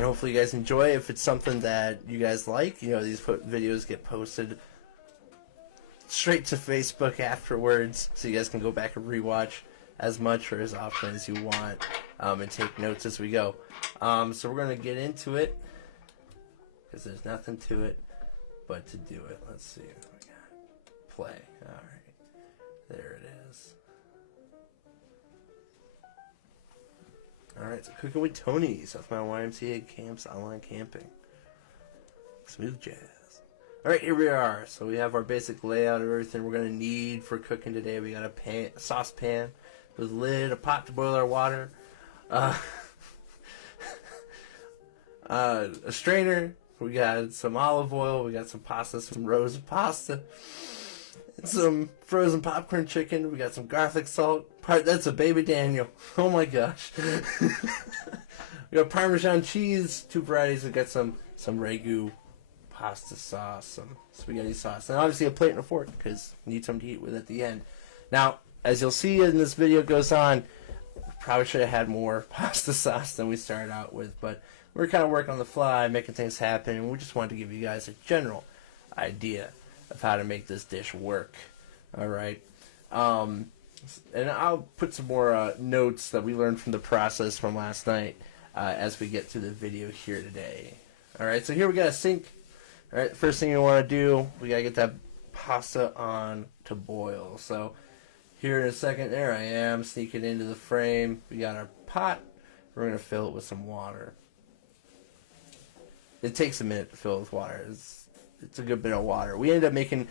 And hopefully you guys enjoy. If it's something that you guys like, you know, these videos get posted straight to Facebook afterwards, so you guys can go back and rewatch as much or as often as you want, and take notes as we go. So we're going to get into it, because there's nothing to it but to do it. Let's see. We got play. Alright. There it is. Alright, so Cooking with Tony, South Mountain YMCA Camps Online Camping. Smooth jazz. Alright, here we are. So we have our basic layout of everything we're going to need for cooking today. We got a saucepan with a lid, a pot to boil our water, a strainer, we got some olive oil, we got some pasta, some rows of pasta, and some frozen popcorn chicken, we got some garlic salt. That's a baby Daniel. Oh my gosh. We got Parmesan cheese, 2 varieties. We got some Ragu pasta sauce, some spaghetti sauce, and obviously a plate and a fork because you need something to eat with at the end. Now, as you'll see as this video goes on, we probably should have had more pasta sauce than we started out with, but we're kind of working on the fly, making things happen, and we just wanted to give you guys a general idea of how to make this dish work. Alright, and I'll put some more notes that we learned from the process from last night as we get through the video here today. Alright, so here we got a sink. Alright, first thing you want to do, we got to get that pasta on to boil. So here in a second, there I am, sneaking into the frame. We got our pot. We're going to fill it with some water. It takes a minute to fill it with water. It's a good bit of water. We ended up making,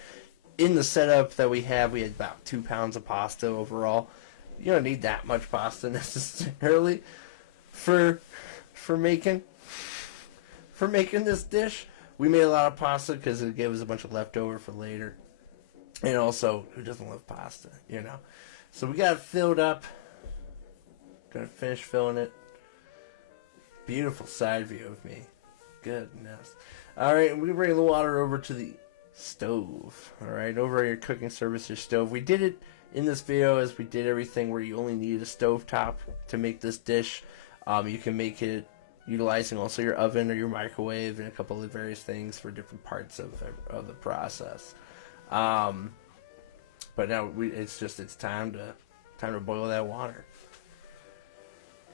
in the setup that we had about 2 pounds of pasta overall. You don't need that much pasta necessarily for making this dish. We made a lot of pasta because it gave us a bunch of leftover for later. And also, who doesn't love pasta, you know? So we got it filled up. Gonna finish filling it. Beautiful side view of me. Goodness. Alright, we bring the water over to the stove. Alright, over your cooking surface, your stove. We did it in this video as we did everything where you only needed a stove top to make this dish. You can make it utilizing also your oven or your microwave and a couple of various things for different parts of the process. But now it's time to boil that water.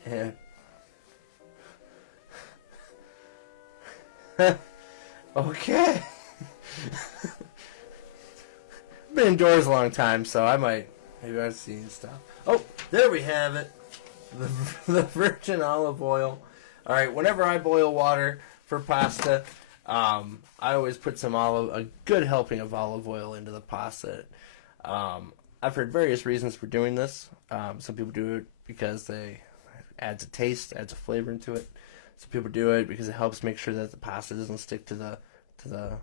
And okay. Been indoors a long time, so maybe I've seen stuff. Oh, there we have it. The virgin olive oil. Alright, whenever I boil water for pasta, I always put a good helping of olive oil into the pasta. I've heard various reasons for doing this. Some people do it because it adds a taste, adds a flavor into it. Some people do it because it helps make sure that the pasta doesn't stick to the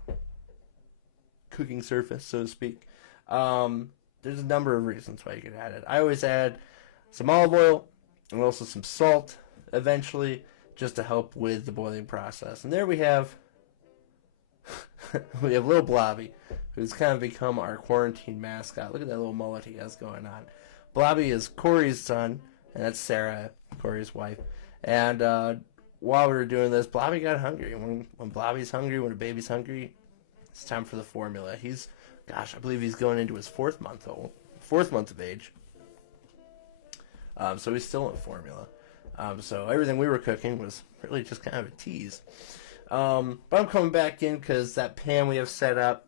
cooking surface, so to speak. There's a number of reasons why you can add it. I always add some olive oil and also some salt eventually, just to help with the boiling process. And there we have little Blobby, who's kind of become our quarantine mascot. Look at that little mullet he has going on. Blobby is Corey's son, and that's Sarah, Corey's wife. And while we were doing this, Blobby got hungry. When Blobby's hungry, when a baby's hungry, it's time for the formula. I believe he's going into his 4th month of age. So he's still in formula. So everything we were cooking was really just kind of a tease. But I'm coming back in because that pan we have set up,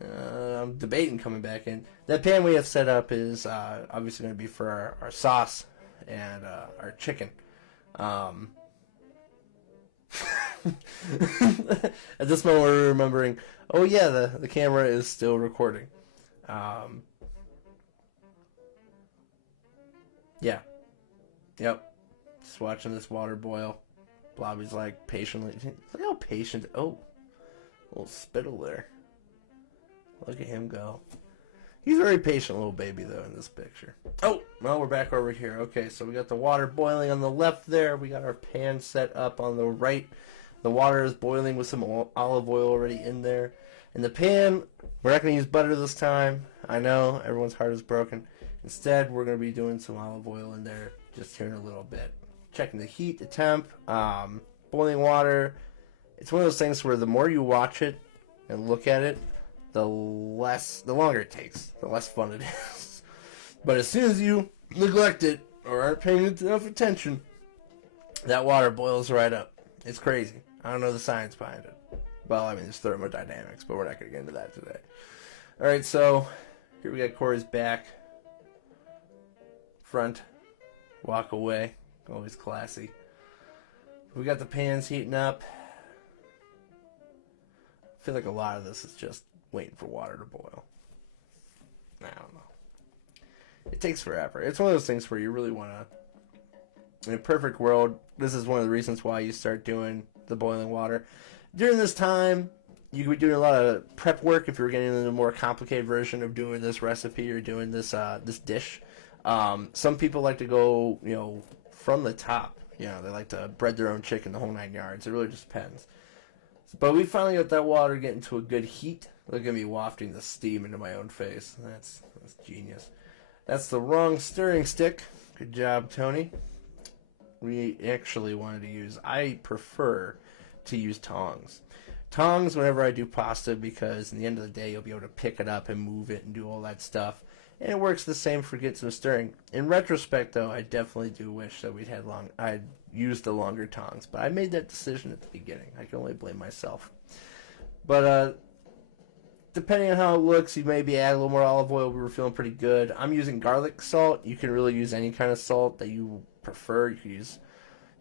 I'm debating coming back in. That pan we have set up is obviously going to be for our sauce and our chicken. At this moment we're remembering, oh yeah, the camera is still recording. Yeah. Yep. Just watching this water boil. Blobby's like patiently. Look how patient. Oh, a little spittle there. Look at him go. He's a very patient little baby though in this picture. Oh, well, we're back over here. Okay, so we got the water boiling on the left there. We got our pan set up on the right. The water is boiling with some olive oil already in there. In the pan, we're not going to use butter this time. I know, everyone's heart is broken. Instead, we're going to be doing some olive oil in there just here in a little bit. Checking the heat, the temp, boiling water, it's one of those things where the more you watch it and look at it, the longer it takes, the less fun it is. But as soon as you neglect it or aren't paying enough attention, that water boils right up. It's crazy. I don't know the science behind it. Well, I mean, it's thermodynamics, but we're not going to get into that today. All right, so here we got Corey's back, front, walk away, always classy. We got the pans heating up. I feel like a lot of this is just waiting for water to boil. I don't know. It takes forever. It's one of those things where you really want to, in a perfect world, this is one of the reasons why you start doing the boiling water. During this time, you could be doing a lot of prep work if you're getting into a more complicated version of doing this recipe or doing this this dish. Some people like to go, from the top. They like to bread their own chicken, the whole 9 yards. It really just depends. But we finally got that water getting to a good heat. Look at me wafting the steam into my own face. That's genius. That's the wrong stirring stick. Good job, Tony. We actually wanted to use, I prefer to use tongs. Tongs whenever I do pasta, because in the end of the day you'll be able to pick it up and move it and do all that stuff. And it works the same for getting some stirring. In retrospect, though, I definitely do wish that I'd used the longer tongs. But I made that decision at the beginning. I can only blame myself. But depending on how it looks, you maybe add a little more olive oil. We were feeling pretty good. I'm using garlic salt. You can really use any kind of salt that you prefer. You could use,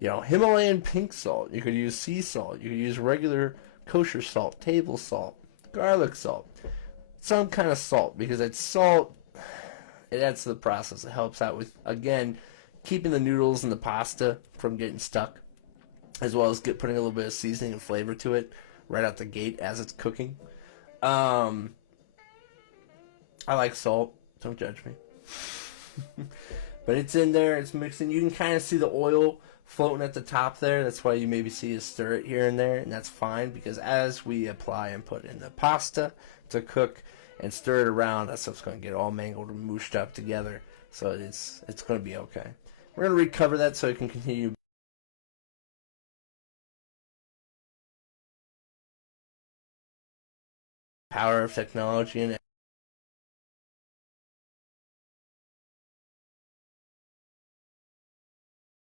Himalayan pink salt. You could use sea salt. You could use regular kosher salt, table salt, garlic salt, some kind of salt, because it's salt. It adds to the process. It helps out with, again, keeping the noodles and the pasta from getting stuck, as well as putting a little bit of seasoning and flavor to it right out the gate as it's cooking. I like salt. Don't judge me. But it's in there. It's mixing. You can kind of see the oil floating at the top there. That's why you maybe see us stir it here and there, and that's fine, because as we apply and put in the pasta to cook and stir it around, that stuff's going to get all mangled and mooshed up together. So it's going to be okay. We're going to recover that so it can continue. Power of technology and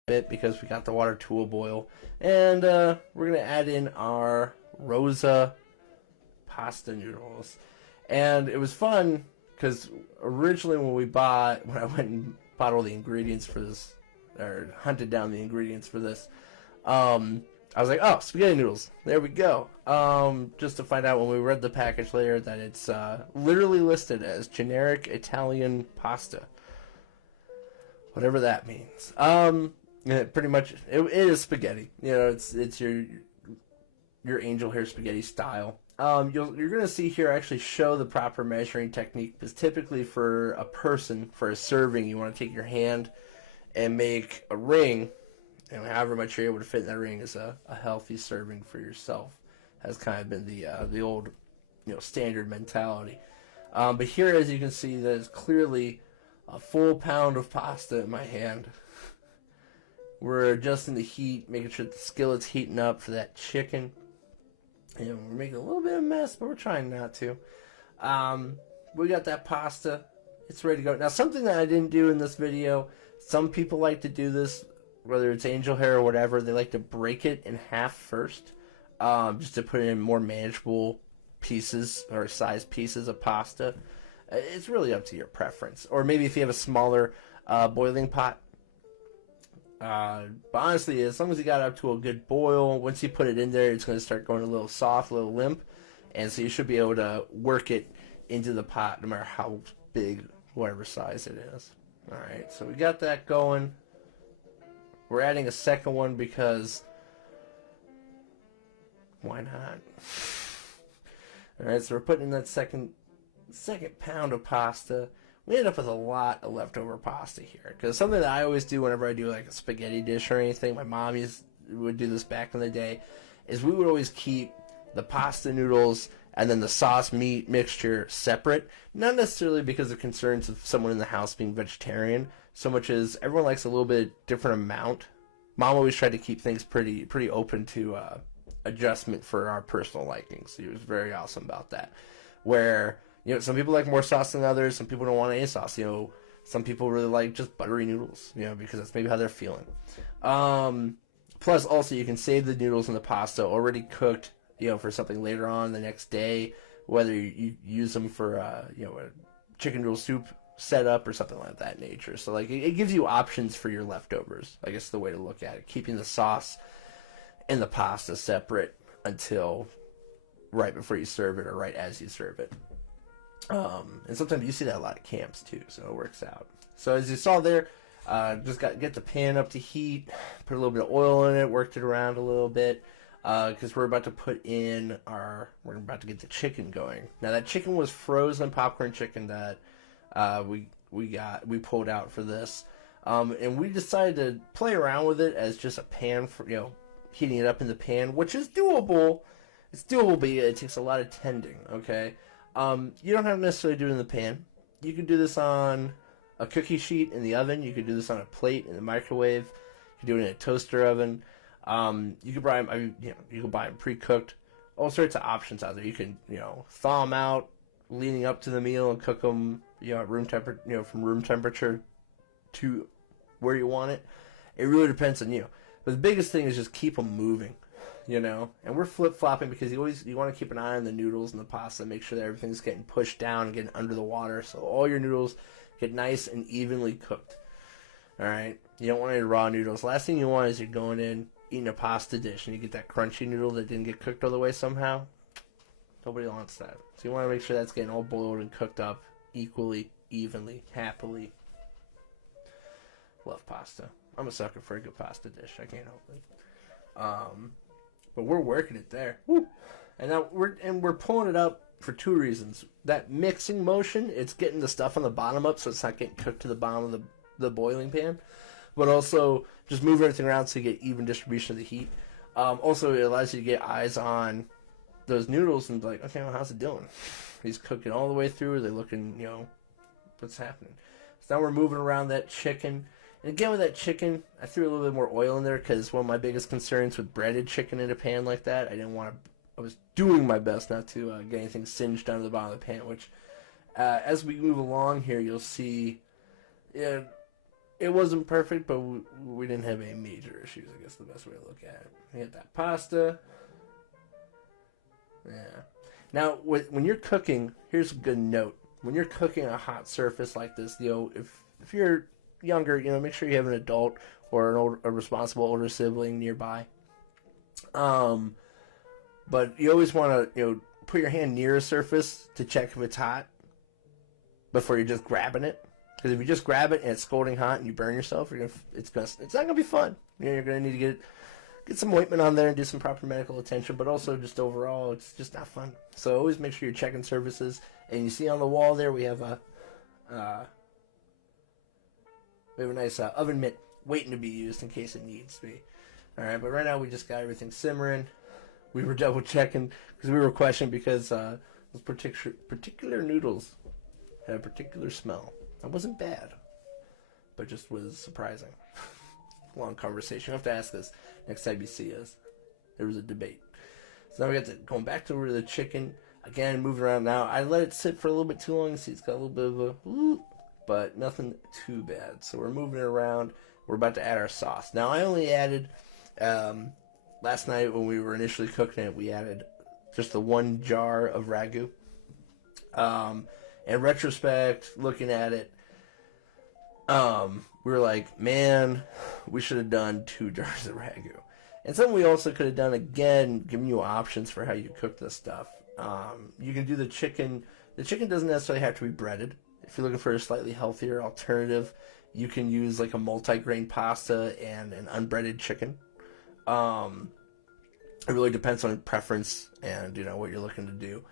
bit, because we got the water to a boil, and we're going to add in our Rosa pasta noodles. And it was fun because originally when I went and bought all the ingredients for this, or hunted down the ingredients for this, I was like, oh, spaghetti noodles, there we go. Just to find out when we read the package later that it's literally listed as generic Italian pasta, whatever that means. Pretty much it is spaghetti. It's your angel hair spaghetti style. You're going to see here actually show the proper measuring technique, because typically for a serving, you want to take your hand and make a ring, and however much you're able to fit in that ring is a healthy serving for yourself. Has kind of been the old standard mentality. But here, as you can see, there's clearly a full pound of pasta in my hand. We're adjusting the heat, making sure the skillet's heating up for that chicken. And we're making a little bit of a mess, but we're trying not to. We got that pasta. It's ready to go. Now, something that I didn't do in this video, some people like to do this, whether it's angel hair or whatever, they like to break it in half first, just to put it in more manageable pieces or size pieces of pasta. It's really up to your preference. Or maybe if you have a smaller boiling pot. But honestly, as long as you got it up to a good boil, once you put it in there, it's going to start going a little soft, a little limp, and so you should be able to work it into the pot no matter how big, whatever size it is. Alright, so we got that going. We're adding a second one because why not? Alright, so we're putting in that second pound of pasta. We end up with a lot of leftover pasta here, because something that I always do whenever I do like a spaghetti dish or anything, my mom would do this back in the day, is we would always keep the pasta noodles and then the sauce meat mixture separate, not necessarily because of concerns of someone in the house being vegetarian, so much as everyone likes a little bit different amount Mom always tried to keep things pretty open to adjustment for our personal likings. She was very awesome about that. Where, you know, some people like more sauce than others. Some people don't want any sauce. You know, some people really like just buttery noodles, you know, because that's maybe how they're feeling. Plus, also, you can save the noodles and the pasta already cooked, you know, for something later on the next day, whether you use them for, you know, a chicken noodle soup setup or something like that nature. So, like, it gives you options for your leftovers, I guess, the way to look at it. Keeping the sauce and the pasta separate until right before you serve it or right as you serve it. And sometimes you see that a lot at camps too, so it works out. So as you saw there, just get the pan up to heat, put a little bit of oil in it, worked it around a little bit, because we're about to we're about to get the chicken going. Now that chicken was frozen popcorn chicken that we pulled out for this, and we decided to play around with it as just a pan for, you know, heating it up in the pan, which is doable. It's doable, but it takes a lot of tending. Okay. You don't have to necessarily do it in the pan. You can do this on a cookie sheet in the oven. You could do this on a plate in the microwave. You can do it in a toaster oven. You could buy them. You can buy them pre-cooked. All sorts of options out there. You can, you know, thaw them out leading up to the meal and cook them, you know, at room temperature. You know, from room temperature to where you want it. It really depends on you. But the biggest thing is just keep them moving. You know, and we're flip-flopping because you want to keep an eye on the noodles and the pasta, make sure that everything's getting pushed down and getting under the water, so all your noodles get nice and evenly cooked. All right, you don't want any raw noodles. Last thing you want is you're going in eating a pasta dish and you get that crunchy noodle that didn't get cooked all the way somehow. Nobody wants that. So you want to make sure that's getting all boiled and cooked up equally, evenly, happily. Love pasta. I'm a sucker for a good pasta dish. I can't help it. But we're working it there. Woo. And now we're pulling it up for two reasons. That mixing motion, it's getting the stuff on the bottom up so it's not getting cooked to the bottom of the boiling pan. But also just move everything around so you get even distribution of the heat. Also, it allows you to get eyes on those noodles and be like, okay, well, how's it doing? He's cooking all the way through. Are they looking, you know, what's happening? So now we're moving around that chicken. And again, with that chicken, I threw a little bit more oil in there because one of my biggest concerns with breaded chicken in a pan like that, I was doing my best not to get anything singed down to the bottom of the pan, which, as we move along here, you'll see, yeah, it wasn't perfect, but we didn't have any major issues, I guess the best way to look at it. We had that pasta. Yeah. Now, when you're cooking, here's a good note. When you're cooking a hot surface like this, you know, if you're younger, you know, make sure you have an adult or a responsible older sibling nearby. But you always want to, you know, put your hand near a surface to check if it's hot before you're just grabbing it. Because if you just grab it and it's scalding hot and you burn yourself, it's not gonna be fun. You know, you're gonna need to get some ointment on there and do some proper medical attention. But also, just overall, it's just not fun. So always make sure you're checking surfaces. And you see on the wall there, we have a nice oven mitt waiting to be used in case it needs to be. All right, but right now we just got everything simmering. We were double checking because we were questioning because those particular noodles had a particular smell. That wasn't bad, but just was surprising. Long conversation. You have to ask this next time you see us. There was a debate. So now we got going back to the chicken again, moving around. Now I let it sit for a little bit too long. See, it's got a little bit of a, but nothing too bad. So we're moving it around. We're about to add our sauce. Now I only added last night when we were initially cooking it. We added just the one jar of ragu. In retrospect, looking at it, we were like, man, we should have done 2 jars of ragu. And something we also could have done, again, giving you options for how you cook this stuff. You can do the chicken. The chicken doesn't necessarily have to be breaded. If you're looking for a slightly healthier alternative, you can use like a multi-grain pasta and an unbreaded chicken. It really depends on preference and, you know, what you're looking to do.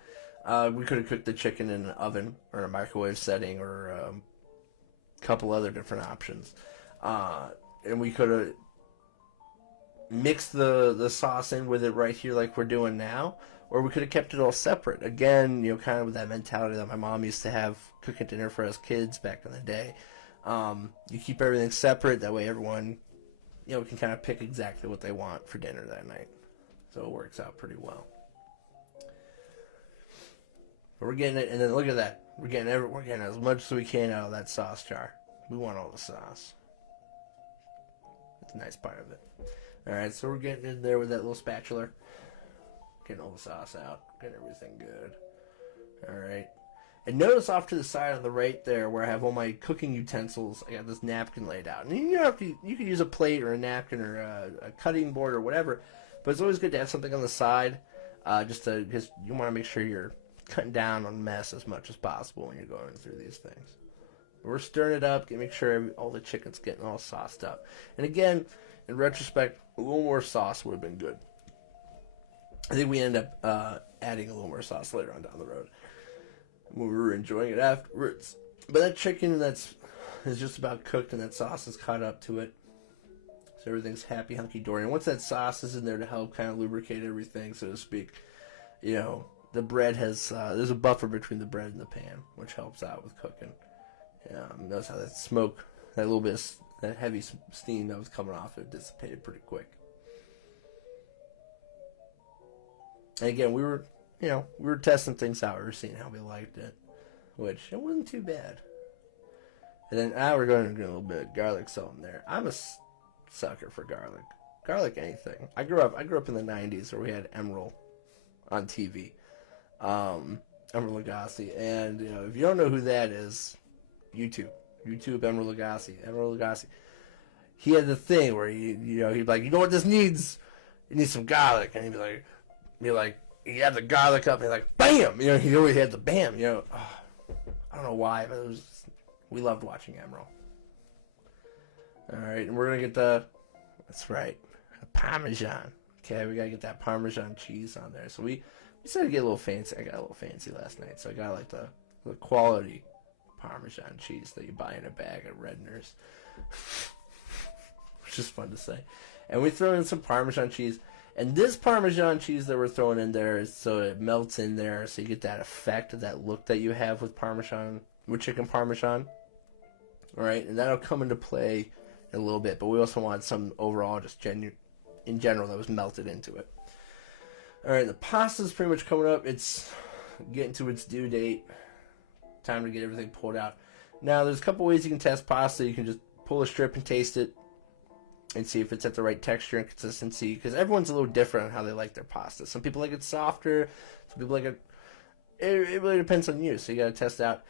We could have cooked the chicken in an oven or a microwave setting or a couple other different options. And we could have mixed the sauce in with it right here like we're doing now. Or we could have kept it all separate. Again, you know, kind of with that mentality that my mom used to have cooking dinner for us kids back in the day. You keep everything separate. That way everyone, we can kind of pick exactly what they want for dinner that night. So it works out pretty well. But we're getting it, and then look at that. We're getting as much as we can out of that sauce jar. We want all the sauce. That's a nice part of it. Alright, so we're getting in there with that little spatula. Getting all the sauce out. Getting everything good. Alright. And notice off to the side on the right there where I have all my cooking utensils, I got this napkin laid out. And you can use a plate or a napkin or a cutting board or whatever, but it's always good to have something on the side, because you want to make sure you're cutting down on mess as much as possible when you're going through these things. But we're stirring it up, make sure all the chicken's getting all sauced up. And again, in retrospect, a little more sauce would have been good. I think we end up adding a little more sauce later on down the road when we were enjoying it afterwards. But that chicken is just about cooked, and that sauce is caught up to it. So everything's happy, hunky-dory. And once that sauce is in there to help kind of lubricate everything, so to speak, the bread has, there's a buffer between the bread and the pan, which helps out with cooking. Notice how that smoke, that little bit of that heavy steam that was coming off it dissipated pretty quick. And again, we were testing things out. We were seeing how we liked it, which it wasn't too bad. And then now we're going to get a little bit of garlic salt in there. I'm a sucker for garlic. Garlic anything. I grew up in the 90s where we had Emerald on TV. Emerald Lagasse. And, if you don't know who that is, YouTube Emerald Lagasse. He had the thing where he'd be like, you know what this needs? It needs some garlic. And he'd be like, he had the garlic up, and he's like, bam! He always had the bam. I don't know why, but we loved watching Emerald. All right, and we're gonna get that's right, the Parmesan. Okay, we gotta get that Parmesan cheese on there. So we decided to get a little fancy. I got a little fancy last night, so I got like the quality Parmesan cheese that you buy in a bag at Redner's, which is fun to say. And we throw in some Parmesan cheese. And this Parmesan cheese that we're throwing in there is so it melts in there, so you get that effect, that look that you have with chicken Parmesan. All right, and that'll come into play in a little bit. But we also want some overall, just in general, that was melted into it. All right, the pasta's pretty much coming up. It's getting to its due date. Time to get everything pulled out. Now, there's a couple ways you can test pasta. You can just pull a strip and taste it and see if it's at the right texture and consistency, because everyone's a little different on how they like their pasta. Some people like it softer, some people like it. It really depends on you, so you got to test out.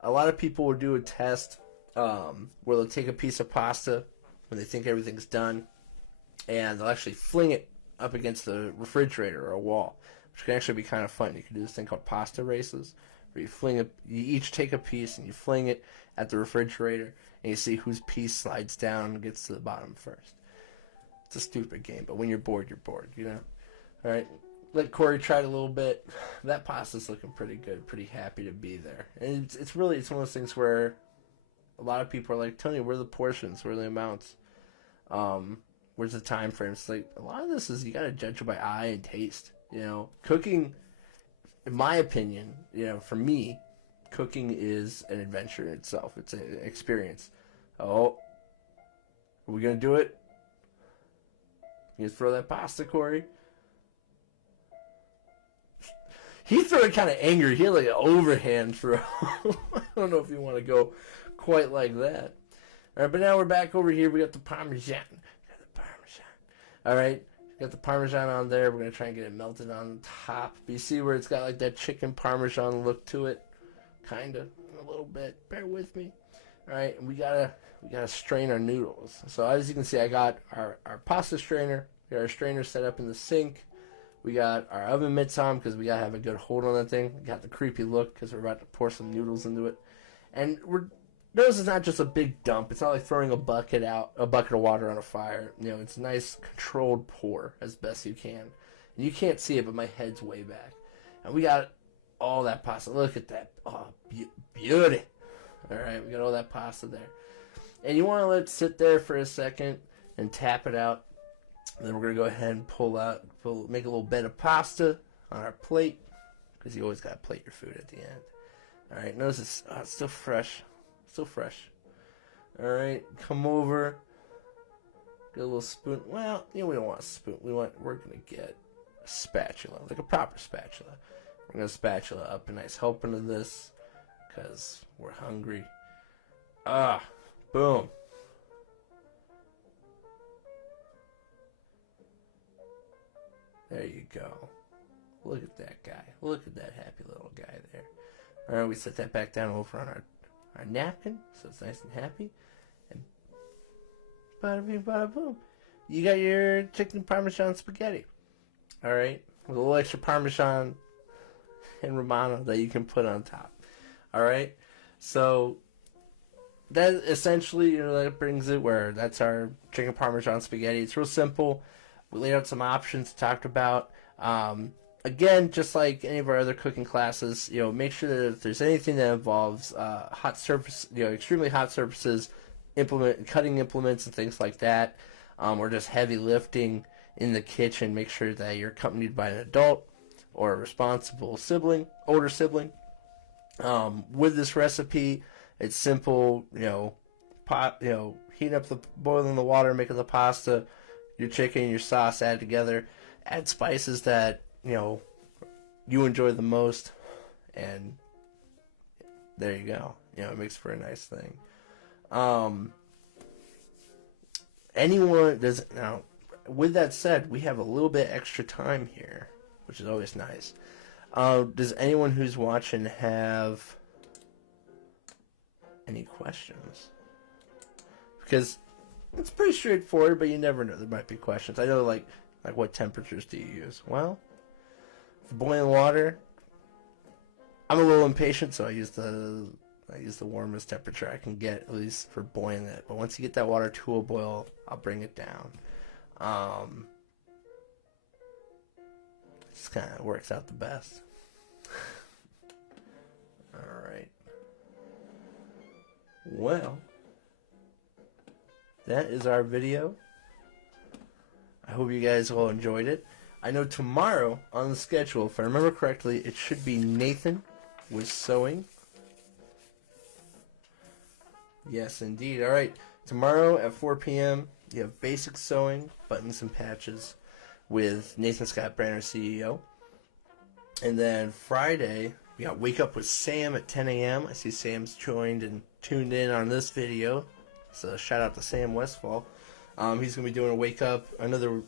A lot of people will do a test where they'll take a piece of pasta when they think everything's done, and they'll actually fling it up against the refrigerator or a wall, which can actually be kind of fun. You can do this thing called pasta races, where you each take a piece and you fling it at the refrigerator, and you see whose piece slides down and gets to the bottom first. It's a stupid game, but when you're bored, All right, let Corey try it a little bit. That pasta's looking pretty good, pretty happy to be there. And it's one of those things where a lot of people are like, Tony, where are the portions? Where are the amounts? Where's the time frame? It's like, a lot of this is you got to judge it by eye and taste. Cooking, in my opinion, for me, cooking is an adventure in itself. It's an experience. Oh, are we going to do it? You throw that pasta, Corey? He threw it kind of angry. He had like an overhand throw. I don't know if you want to go quite like that. All right, but now we're back over here. We got the Parmesan. All right, got the Parmesan on there. We're going to try and get it melted on top. But you see where it's got like that chicken Parmesan look to it? Kind of, a little bit. Bear with me. All right, and we gotta strain our noodles. So as you can see, I got our pasta strainer. We got our strainer set up in the sink. We got our oven mitts on because we gotta have a good hold on that thing. We got the creepy look because we're about to pour some noodles into it. And notice it's not just a big dump. It's not like throwing a bucket of water on a fire. It's a nice controlled pour as best you can. And you can't see it, but my head's way back. And we got all that pasta. Look at that. Oh, beauty. All right, we got all that pasta there. And you want to let it sit there for a second and tap it out. And then we're going to go ahead and make a little bed of pasta on our plate, because you always got to plate your food at the end. All right, notice it's still fresh. Still fresh. All right, come over. Get a little spoon. Well, we don't want a spoon. We're gonna get a spatula, like a proper spatula. We're gonna spatula up a nice helping of this, cause we're hungry. Boom. There you go. Look at that guy. Look at that happy little guy there. All right, we set that back down over on our napkin, so it's nice and happy. And bada bing, bada boom. You got your chicken parmesan spaghetti. All right, with a little extra parmesan and romano that you can put on top. All right, so that essentially, that brings it where that's our chicken parmesan spaghetti. It's real simple. We laid out some options, talked about. Again, just like any of our other cooking classes, make sure that if there's anything that involves hot surface, extremely hot surfaces, cutting implements and things like that, or just heavy lifting in the kitchen, make sure that you're accompanied by an adult or a responsible sibling, older sibling. With this recipe, it's simple. Heat up boiling the water, making the pasta, your chicken, your sauce, add together. Add spices that you enjoy the most, and there you go. It makes for a nice thing. With that said, we have a little bit extra time here, which is always nice. Does anyone who's watching have any questions? Because it's pretty straightforward, but you never know. There might be questions. I know, like what temperatures do you use? Well, for boiling water, I'm a little impatient, so I use the warmest temperature I can get, at least for boiling it. But once you get that water to a boil, I'll bring it down. Just kind of works out the best. All right. Well, that is our video. I hope you guys all enjoyed it. I know tomorrow on the schedule, if I remember correctly, it should be Nathan with sewing. Yes, indeed. All right. Tomorrow at 4 p.m., you have basic sewing, buttons and patches with Nathan Scott Branner, CEO. And then Friday, we got Wake Up with Sam at 10 a.m. I see Sam's joined and tuned in on this video. So shout out to Sam Westfall. He's going to be doing another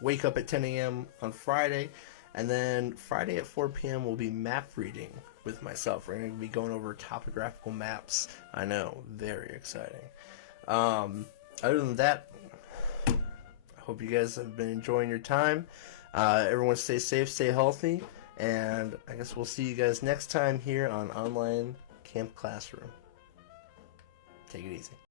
Wake Up at 10 a.m. on Friday. And then Friday at 4 p.m. will be map reading with myself. We're going to be going over topographical maps. I know, very exciting. Other than that, I hope you guys have been enjoying your time. Everyone stay safe, stay healthy. And I guess we'll see you guys next time here on Online Camp Classroom. Take it easy.